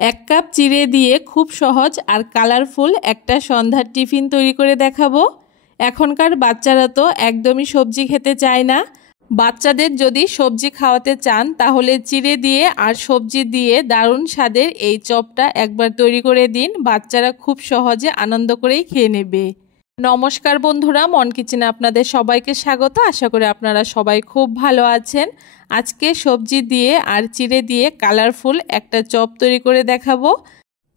এক কাপ চিড়ে দিয়ে খুব সহজ আর কালারফুল একটা সন্ধ্যার টিফিন তৈরি করে দেখাবো। এখনকার বাচ্চারা তো একদমই সবজি খেতে চায় না। বাচ্চাদের যদি সবজি খাওয়াতে চান তাহলে চিড়ে দিয়ে আর সবজি দিয়ে দারুণ স্বাদের এই চপটা একবার তৈরি করে দিন। বাচ্চারা খুব সহজে আনন্দ করেই খেয়ে নেবে। নমস্কার বন্ধুরা, মন কিচেনে আপনাদের সবাইকে স্বাগত। আশা করি আপনারা সবাই খুব ভালো আছেন। আজকে সবজি দিয়ে আর চিড়ে দিয়ে কালারফুল একটা চপ তৈরি করে দেখাবো।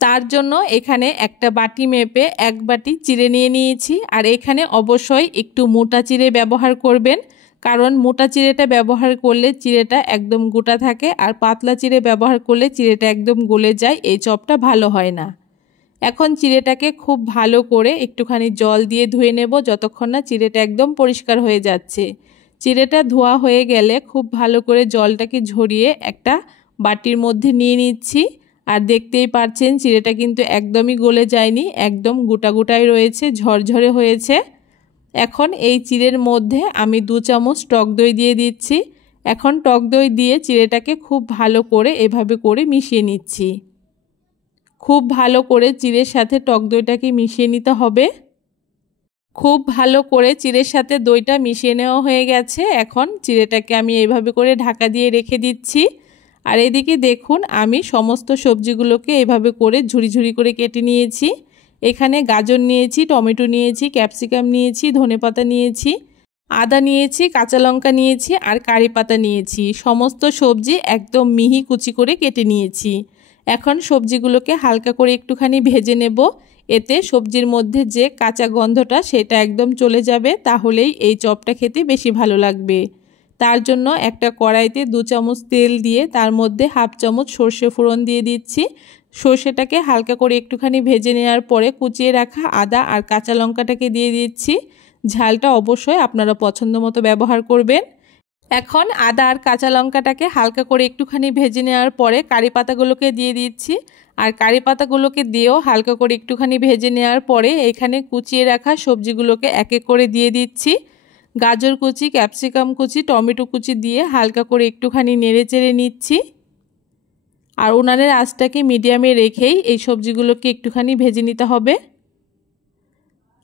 তার জন্য এখানে একটা বাটি মেপে এক বাটি চিড়ে নিয়ে নিয়েছি। আর এখানে অবশ্যই একটু মোটা চিড়ে ব্যবহার করবেন, কারণ মোটা চিড়েটা ব্যবহার করলে চিড়েটা একদম গোটা থাকে, আর পাতলা চিড়ে ব্যবহার করলে চিড়েটা একদম গলে যায়, এই চপটা ভালো হয় না। এখন চিড়েটাকে খুব ভালো করে একটুখানি জল দিয়ে ধুয়ে নেব, যতক্ষণ না চিড়েটা একদম পরিষ্কার হয়ে যাচ্ছে। চিড়েটা ধোয়া হয়ে গেলে খুব ভালো করে জলটাকে ঝরিয়ে একটা বাটির মধ্যে নিয়ে নিচ্ছি। আর দেখতেই পাচ্ছেন চিড়েটা কিন্তু একদমই গলে যায়নি, একদম গোটা গোটাই রয়েছে, ঝরঝরে হয়েছে। এখন এই চিড়ের মধ্যে আমি 2 চামচ টক দই দিয়ে দিচ্ছি। এখন টক দই দিয়ে চিড়েটাকে খুব ভালো করে এভাবে করে মিশিয়ে নিচ্ছি। খুব ভালো করে চিড়ের সাথে টক দইটাকে মিশিয়ে নিতে হবে। খুব ভালো করে চিড়ের সাথে দইটা মিশিয়ে নেওয়া হয়ে গেছে। এখন চিড়েটাকে আমি এইভাবে করে ঢাকা দিয়ে রেখে দিচ্ছি। আর এদিকে দেখুন, আমি সমস্ত সবজিগুলোকে এভাবে করে ঝুরি ঝুরি করে কেটে নিয়েছি। এখানে গাজর নিয়েছি, টমেটো নিয়েছি, ক্যাপসিকাম নিয়েছি, ধনেপাতা নিয়েছি, আদা নিয়েছি, কাঁচা লঙ্কা নিয়েছি আর কারি পাতা নিয়েছি। সমস্ত সবজি একদম মিহি কুচি করে কেটে নিয়েছি। এখন সবজিগুলোকে হালকা করে একটুখানি ভেজে নেব। এতে সবজির মধ্যে যে কাঁচা গন্ধটা সেটা একদম চলে যাবে, তাহলেই এই চপটা খেতে বেশি ভালো লাগবে। তার জন্য একটা কড়াইতে 2 চামচ তেল দিয়ে তার মধ্যে 1/2 চামচ সর্ষে ফোড়ন দিয়ে দিচ্ছি। সর্ষেটাকে হালকা করে একটুখানি ভেজে নেওয়ার পরে কুচিয়ে রাখা আদা আর কাঁচা লঙ্কাটাকে দিয়ে দিচ্ছি। ঝালটা অবশ্যই আপনারা পছন্দ মতো ব্যবহার করবেন। এখন আদা আর কাঁচা লঙ্কাটাকে হালকা করে একটুখানি ভেজে নেওয়ার পরে কারি পাতাগুলোকে দিয়ে দিচ্ছি। আর কারি পাতাগুলোকে দিয়েও হালকা করে একটুখানি ভেজে নেওয়ার পরে এখানে কুচিয়ে রাখা সবজিগুলোকে এক এক করে দিয়ে দিচ্ছি। গাজর কুচি, ক্যাপসিকাম কুচি, টমেটো কুচি দিয়ে হালকা করে একটুখানি নেড়ে চেড়ে নিচ্ছি। আর উনানের আঁচটাকে মিডিয়ামে রেখেই এই সবজিগুলোকে একটুখানি ভেজে নিতে হবে।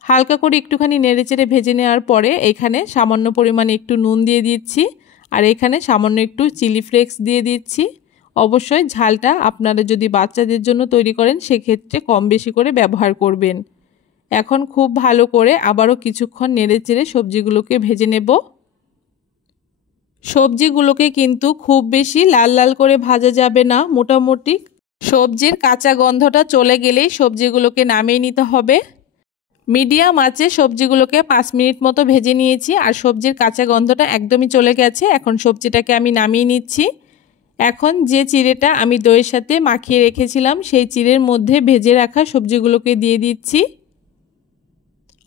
হালকা করে একটুখানি নেড়েচেড়ে ভেজে নেওয়ার পরে এখানে সামান্য পরিমাণে একটু নুন দিয়ে দিচ্ছি। আর এখানে সামান্য একটু চিলি ফ্লেক্স দিয়ে দিচ্ছি। অবশ্যই ঝালটা আপনারা যদি বাচ্চাদের জন্য তৈরি করেন সেক্ষেত্রে কম বেশি করে ব্যবহার করবেন। এখন খুব ভালো করে আবারও কিছুক্ষণ নেড়েচেড়ে সবজিগুলোকে ভেজে নেব। সবজিগুলোকে কিন্তু খুব বেশি লাল লাল করে ভাজা যাবে না, মোটামুটি সবজির কাঁচা গন্ধটা চলে গেলেই সবজিগুলোকে নামিয়ে নিতে হবে। মিডিয়াম আঁচে সবজিগুলোকে 5 মিনিট মতো ভেজে নিয়েছি। আর সবজির কাঁচা গন্ধটা একদমই চলে গেছে। এখন সবজিটাকে আমি নামিয়ে নিচ্ছি। এখন যে চিড়েটা আমি দইয়ের সাথে মাখিয়ে রেখেছিলাম সেই চিড়ের মধ্যে ভেজে রাখা সবজিগুলোকে দিয়ে দিচ্ছি।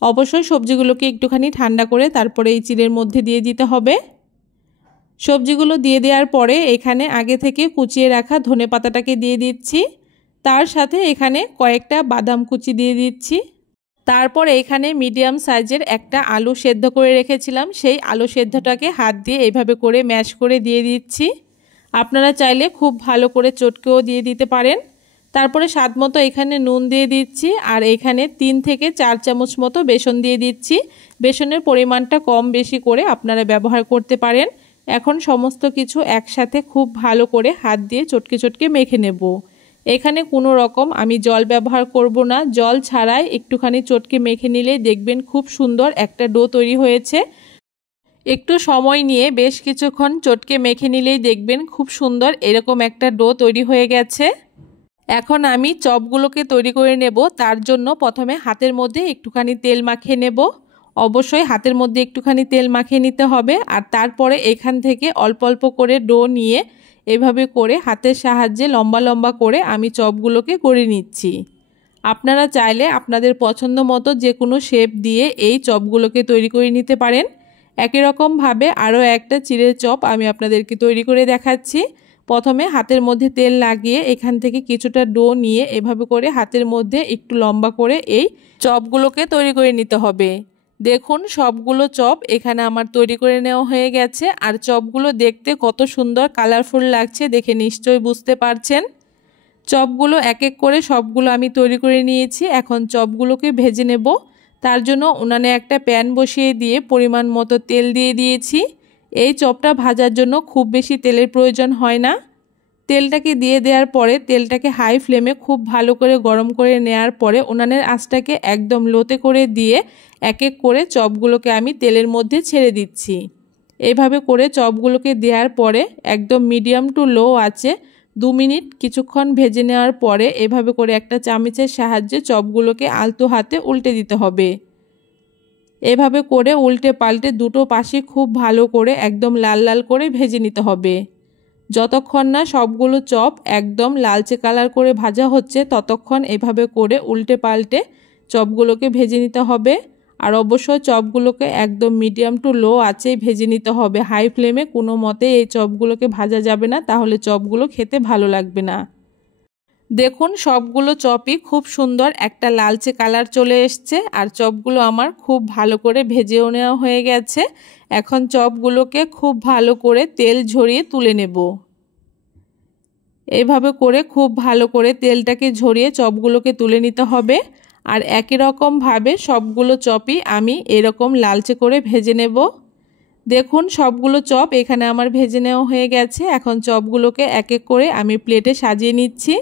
অবশ্যই সবজিগুলোকে একটুখানি ঠান্ডা করে তারপরে এই চিড়ের মধ্যে দিয়ে দিতে হবে। সবজিগুলো দিয়ে দেওয়ার পরে এখানে আগে থেকে কুচিয়ে রাখা ধনেপাতাটাকে দিয়ে দিচ্ছি। তার সাথে এখানে কয়েকটা বাদাম কুচি দিয়ে দিচ্ছি। তারপর এখানে মিডিয়াম সাইজের একটা আলু সেদ্ধ করে রেখেছিলাম, সেই আলু সেদ্ধটাকে হাত দিয়ে এইভাবে করে ম্যাশ করে দিয়ে দিচ্ছি। আপনারা চাইলে খুব ভালো করে চটকেও দিয়ে দিতে পারেন। তারপরে স্বাদ মতো এখানে নুন দিয়ে দিচ্ছি। আর এখানে 3 থেকে 4 চামচ মতো বেসন দিয়ে দিচ্ছি। বেসনের পরিমাণটা কম বেশি করে আপনারা ব্যবহার করতে পারেন। এখন সমস্ত কিছু একসাথে খুব ভালো করে হাত দিয়ে চটকে চটকে মেখে নেব। এখানে কোনো রকম আমি জল ব্যবহার করব না, জল ছাড়াই একটুখানি চটকে মেখে নিলেই দেখবেন খুব সুন্দর একটা ডো তৈরি হয়েছে। একটু সময় নিয়ে বেশ কিছুক্ষণ চটকে মেখে নিলেই দেখবেন খুব সুন্দর এরকম একটা ডো তৈরি হয়ে গেছে। এখন আমি চপগুলোকে তৈরি করে নেব। তার জন্য প্রথমে হাতের মধ্যে একটুখানি তেল মাখিয়ে নেব। অবশ্যই হাতের মধ্যে একটুখানি তেল মাখিয়ে নিতে হবে। আর তারপরে এখান থেকে অল্প অল্প করে ডো নিয়ে এভাবে করে হাতের সাহায্যে লম্বা লম্বা করে আমি চপগুলোকে করে নিচ্ছি। আপনারা চাইলে আপনাদের পছন্দ মতো যে কোনো শেপ দিয়ে এই চপগুলোকে তৈরি করে নিতে পারেন। একই রকমভাবে আরও একটা চিড়ের চপ আমি আপনাদেরকে তৈরি করে দেখাচ্ছি। প্রথমে হাতের মধ্যে তেল লাগিয়ে এখান থেকে কিছুটা ডো নিয়ে এভাবে করে হাতের মধ্যে একটু লম্বা করে এই চপগুলোকে তৈরি করে নিতে হবে। দেখুন সবগুলো চপ এখানে আমার তৈরি করে নেওয়া হয়ে গেছে। আর চপগুলো দেখতে কত সুন্দর কালারফুল লাগছে দেখে নিশ্চয়ই বুঝতে পারছেন। চপগুলো এক এক করে সবগুলো আমি তৈরি করে নিয়েছি। এখন চপগুলোকে ভেজে নেব। তার জন্য উনানে একটা প্যান বসিয়ে দিয়ে পরিমাণ মতো তেল দিয়ে দিয়েছি। এই চপটা ভাজার জন্য খুব বেশি তেলের প্রয়োজন হয় না। তেলটাকে দিয়ে দেওয়ার পরে তেলটাকে হাই ফ্লেমে খুব ভালো করে গরম করে নেওয়ার পরে উনানের আঁচটাকে একদম লোতে করে দিয়ে এক এক করে চপগুলোকে আমি তেলের মধ্যে ছেড়ে দিচ্ছি। এইভাবে করে চপগুলোকে দেওয়ার পরে একদম মিডিয়াম টু লো আছে 2 মিনিট কিছুক্ষণ ভেজে নেওয়ার পরে এভাবে করে একটা চামচের সাহায্যে চপগুলোকে আলতো হাতে উল্টে দিতে হবে। এভাবে করে উল্টে পাল্টে দুটো পাশে খুব ভালো করে একদম লাল লাল করে ভেজে নিতে হবে। যতক্ষণ না সবগুলো চপ একদম লালচে কালার করে ভাজা হচ্ছে ততক্ষণ এভাবে করে উল্টে পাল্টে চপগুলোকে ভেজে নিতে হবে। আর অবশ্যই চপগুলোকে একদম মিডিয়াম টু লো আঁচেই ভেজে নিতে হবে। হাই ফ্লেমে কোনো মতে এই চপগুলোকে ভাজা যাবে না, তাহলে চপগুলো খেতে ভালো লাগবে না। দেখুন সবগুলো চপই খুব সুন্দর একটা লালচে কালার চলে এসছে আর চপগুলো আমার খুব ভালো করে ভেজেও নেওয়া হয়ে গেছে। এখন চপগুলোকে খুব ভালো করে তেল ঝরিয়ে তুলে নেব। এইভাবে করে খুব ভালো করে তেলটাকে ঝরিয়ে চপগুলোকে তুলে নিতে হবে। আর একই রকমভাবে সবগুলো চপই আমি এরকম লালচে করে ভেজে নেব। দেখুন সবগুলো চপ এখানে আমার ভেজে নেওয়া হয়ে গেছে। এখন চপগুলোকে এক এক করে আমি প্লেটে সাজিয়ে নিচ্ছি।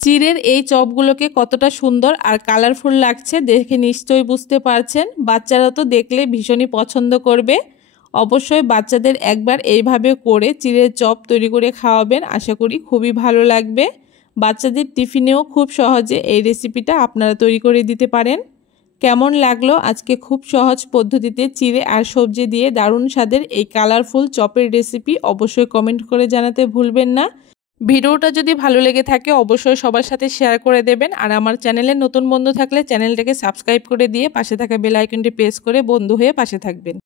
চিড়ের এই চপগুলোকে কতটা সুন্দর আর কালারফুল লাগছে দেখে নিশ্চয়ই বুঝতে পারছেন। বাচ্চারা তো দেখলে ভীষণই পছন্দ করবে। অবশ্যই বাচ্চাদের একবার এইভাবে করে চিড়ের চপ তৈরি করে খাওয়াবেন, আশা করি খুবই ভালো লাগবে। বাচ্চাদের টিফিনেও খুব সহজে এই রেসিপিটা আপনারা তৈরি করে দিতে পারেন। কেমন লাগলো আজকে খুব সহজ পদ্ধতিতে চিড়ে আর সবজি দিয়ে দারুণ স্বাদের এই কালারফুল চপের রেসিপি অবশ্যই কমেন্ট করে জানাতে ভুলবেন না। ভিডিওটা যদি ভালো লেগে থাকে অবশ্যই সবার সাথে শেয়ার করে দেবেন। আর আমার চ্যানেলে নতুন বন্ধু থাকলে চ্যানেলটাকে সাবস্ক্রাইব করে দিয়ে পাশে থাকা বেল আইকনটি প্রেস করে বন্ধু হয়ে পাশে থাকবেন।